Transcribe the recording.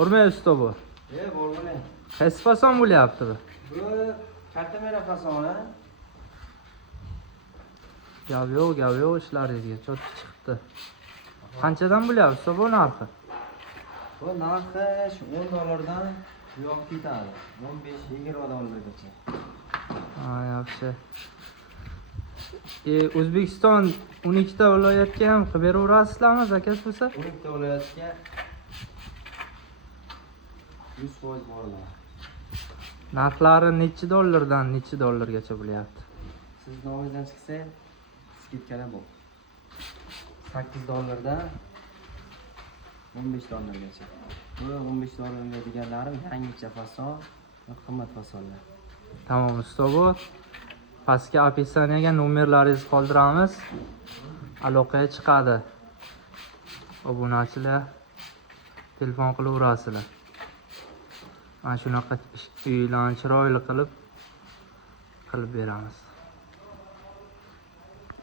O'rmay usta bu. Bo'lg'ini. Qaysi fason bo'lyapti bu? Bu katta mera fasoni. Gap yo'q ishlaringizga cho'tki chiqibdi. Qanchadan bo'lyapti usta bu narxi? Bu narxi shu $10 bu yoq ketadi. 15-20 dollargacha. Ha, yaxshi. O'zbekiston 12 ta viloyatga ham qilib beraverasizlarmi, zakaz bo'lsa? 12 ta viloyatga 100% borilar. Narxlari necha dollardan necha dollargacha bo'lyapti? Siz nomingizdan chiqsa, skidkalar bor. $8 $15gacha. Bu $15 deganlarim yangicha fason, qimmat fasonlar. Tamam usta bu. Pastga описаниyaga nomerlaringizni qoldiramiz. Aloqaga chiqadi. Obunachilar telefon qilaverasizlar. Mana shunaqa uylarni chiroyli qilib beramiz.